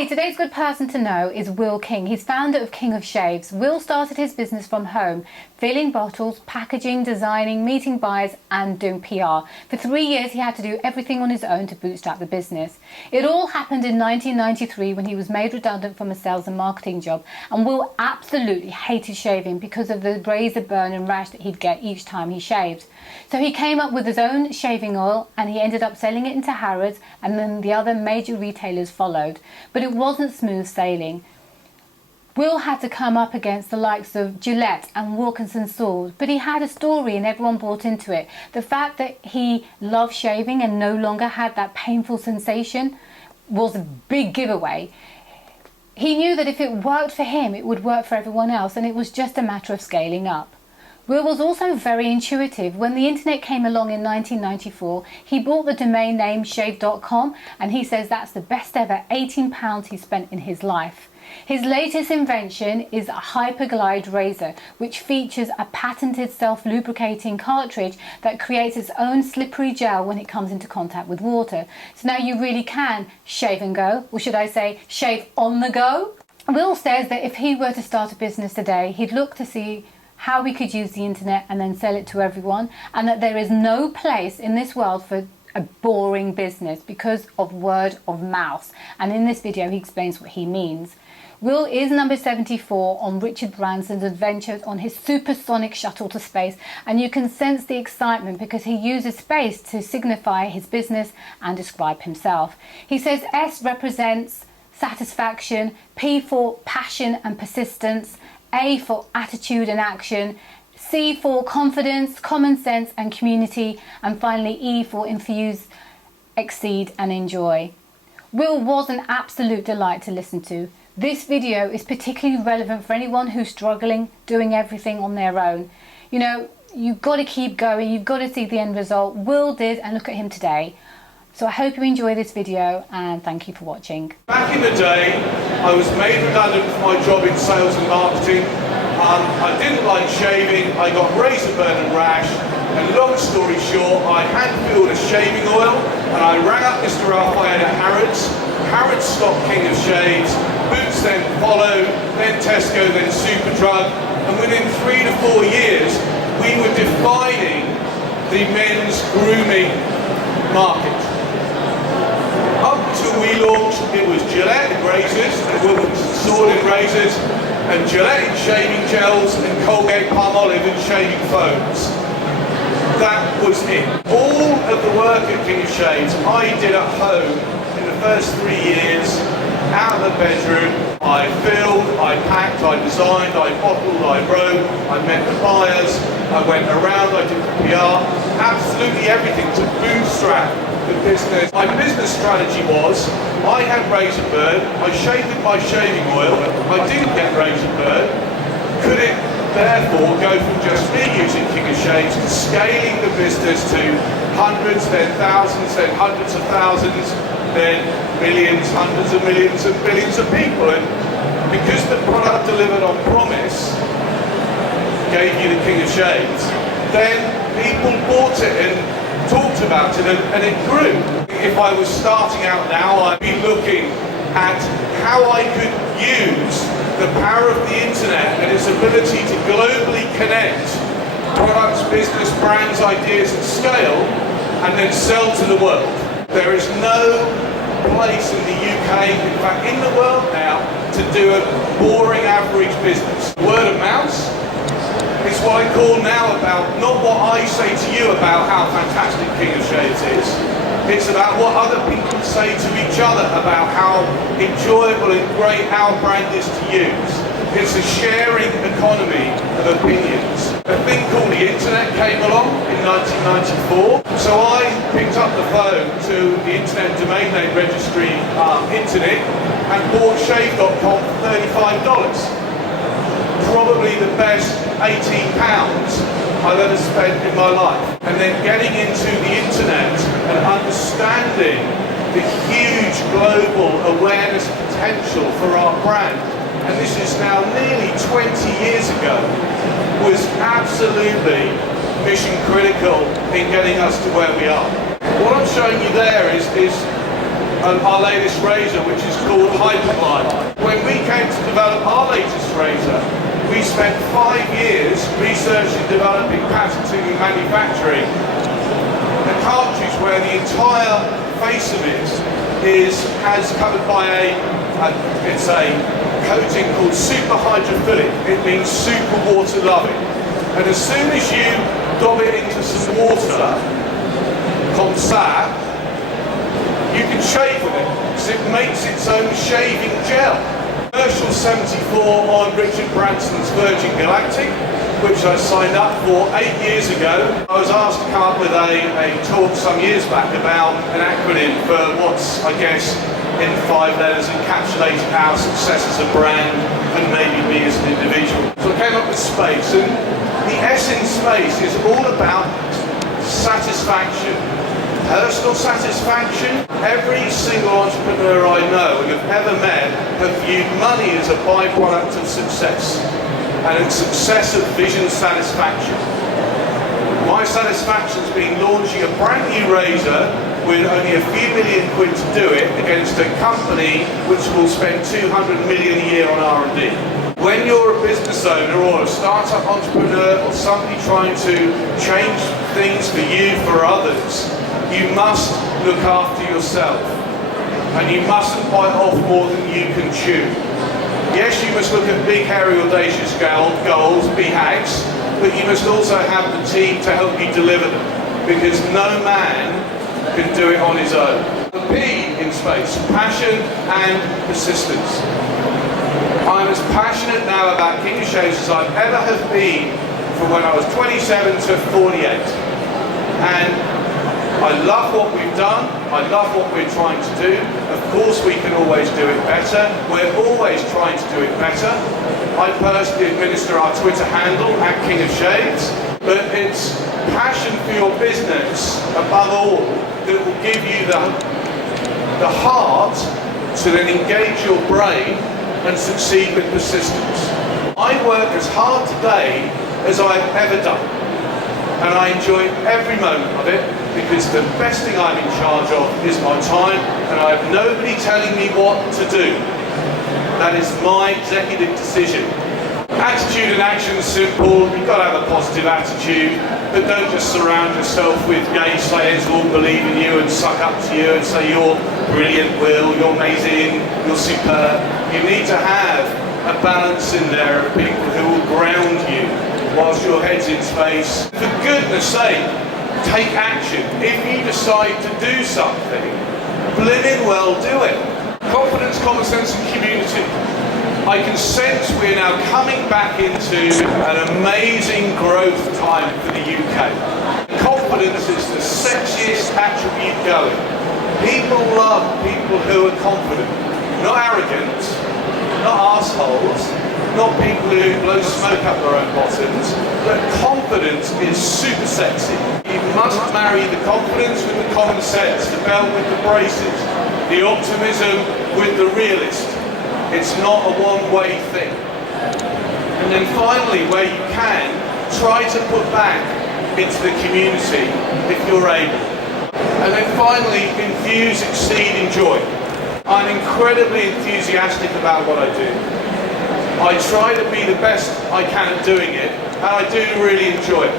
Hi, today's good person to know is Will King. He's founder of King of Shaves. Will started his business from home, filling bottles, packaging, designing, meeting buyers and doing PR. For 3 years he had to do everything on his own to bootstrap the business. It all happened in 1993 when he was made redundant from a sales and marketing job, and Will absolutely hated shaving because of the razor burn and rash that he'd get each time he shaved. So he came up with his own shaving oil and he ended up selling it into Harrods, and then the other major retailers followed. But it wasn't smooth sailing. Will had to come up against the likes of Gillette and Wilkinson Swords, but he had a story and everyone bought into it. The fact that he loved shaving and no longer had that painful sensation was a big giveaway. He knew that if it worked for him, it would work for everyone else, and it was just a matter of scaling up. Will was also very intuitive. When the internet came along in 1994, he bought the domain name shave.com, and he says that's the best ever £18 he spent in his life. His latest invention is a HyperGlide razor, which features a patented self-lubricating cartridge that creates its own slippery gel when it comes into contact with water. So now you really can shave and go, or should I say shave on the go? Will says that if he were to start a business today, he'd look to see how we could use the internet and then sell it to everyone, and that there is no place in this world for a boring business because of word of mouth. And in this video he explains what he means. Will is number 74 on Richard Branson's adventures on his supersonic shuttle to space, and you can sense the excitement because he uses space to signify his business and describe himself. He says S represents satisfaction, P for passion and persistence, A for attitude and action, C for confidence, common sense and community, and finally E for infuse, exceed and enjoy. Will was an absolute delight to listen to. This video is particularly relevant for anyone who's struggling doing everything on their own. You know, you've got to keep going, you've got to see the end result. Will did, and look at him today. So I hope you enjoy this video, and thank you for watching. Back in the day, I was made redundant from my job in sales and marketing. I didn't like shaving, I got razor burn and rash, and long story short, I hand-filled a shaving oil, and I rang up Mr. Raphael at Harrods. Harrods stopped King of Shaves, Boots then followed, then Tesco, then Superdrug, and within 3 to 4 years, we were defining the men's grooming market. Up until we launched, it was Gillette in razors, and Wilkinson Sword in razors, and Gillette in shaving gels, and Colgate Palmolive in shaving foams. That was it. All of the work at King of Shaves I did at home in the first 3 years, out of the bedroom. I filled, I packed, I designed, I bottled, I wrote, I met the buyers, I went around, I did the PR, absolutely everything to bootstrap the business. My business strategy was, I had razor burn, I shaved with my shaving oil, I didn't get razor burn. Could it therefore go from just me using King of Shaves to scaling the business to hundreds, then thousands, then hundreds of thousands, then millions, hundreds of millions and billions of people? And because the product delivered on promise gave you the King of Shaves, then people bought it and talked about it, and it grew. If I was starting out now, I'd be looking at how I could use the power of the internet and its ability to globally connect products, business, brands, ideas and scale, and then sell to the world. There is no place in the UK, in fact in the world now, to do a boring average business. Word of mouth is what I call now about, not what I say to you about how fantastic King of Shaves is. It's about what other people say to each other about how enjoyable and great our brand is to use. It's a sharing economy of opinions. A thing called the internet came along in 1994, so I picked up the phone to the Internet Domain Name Registry, Internet, and bought shave.com for $35. Probably the best £18 I've ever spent in my life. And then getting into the internet and understanding the huge global awareness potential for our brand, and this is now nearly 20 years ago, was absolutely mission critical in getting us to where we are. What I'm showing you there is our latest razor, which is called HyperGlide. When we came to develop our latest razor, we spent 5 years researching, developing, patenting and manufacturing a cartridge where the entire face of it has covered by it's a coating called super hydrophilic. It means super water loving. And as soon as you dob it into some water, comme ça, you can shave with it, because it makes its own shaving gel. Commercial 74 on Richard Branson's Virgin Galactic, which I signed up for 8 years ago. I was asked to come up with a talk some years back about an acronym for what's, I guess, in 5 letters encapsulated our success as a brand and maybe me as an individual. So I came up with SPACE, and the S in SPACE is all about satisfaction. Personal satisfaction. Every single entrepreneur I know and have ever met have viewed money as a byproduct of success, and it's success of vision satisfaction. My satisfaction's been launching a brand new razor with only a few million quid to do it against a company which will spend 200 million a year on R&D. When you're a business owner or a startup entrepreneur or somebody trying to change things for you, for others, you must look after yourself, and you mustn't bite off more than you can chew. Yes, you must look at big, hairy, audacious goals, be hags, but you must also have the team to help you deliver them, because no man can do it on his own. The P in SPACE, passion and persistence. I'm as passionate now about King of Shaves as I ever have been from when I was 27 to 48. And I love what we've done, I love what we're trying to do. Of course we can always do it better, we're always trying to do it better. I personally administer our Twitter handle, @KingofShaves, but it's passion for your business above all that will give you the heart to then engage your brain and succeed with persistence. I work as hard today as I've ever done, and I enjoy every moment of it, because the best thing I'm in charge of is my time, and I have nobody telling me what to do. That is my executive decision. Attitude and action is simple. You've got to have a positive attitude, but don't just surround yourself with naysayers who all believe in you and suck up to you and say you're brilliant, Will, you're amazing, you're superb. You need to have a balance in there of people who will ground you whilst your head's in space. For goodness sake, take action. If you decide to do something, blimmin' well do it. Confidence, common sense and community. I can sense we're now coming back into an amazing growth time for the UK. Confidence is the sexiest attribute going. People love people who are confident, not arrogant, not assholes, not people who blow smoke up their own bottoms, but confidence is super sexy. You must marry the confidence with the common sense, the belt with the braces, the optimism with the realist. It's not a one-way thing. And then finally, where you can, try to put back into the community if you're able. And then finally, infuse, exceed, enjoy. I'm incredibly enthusiastic about what I do. I try to be the best I can at doing it, and I do really enjoy it.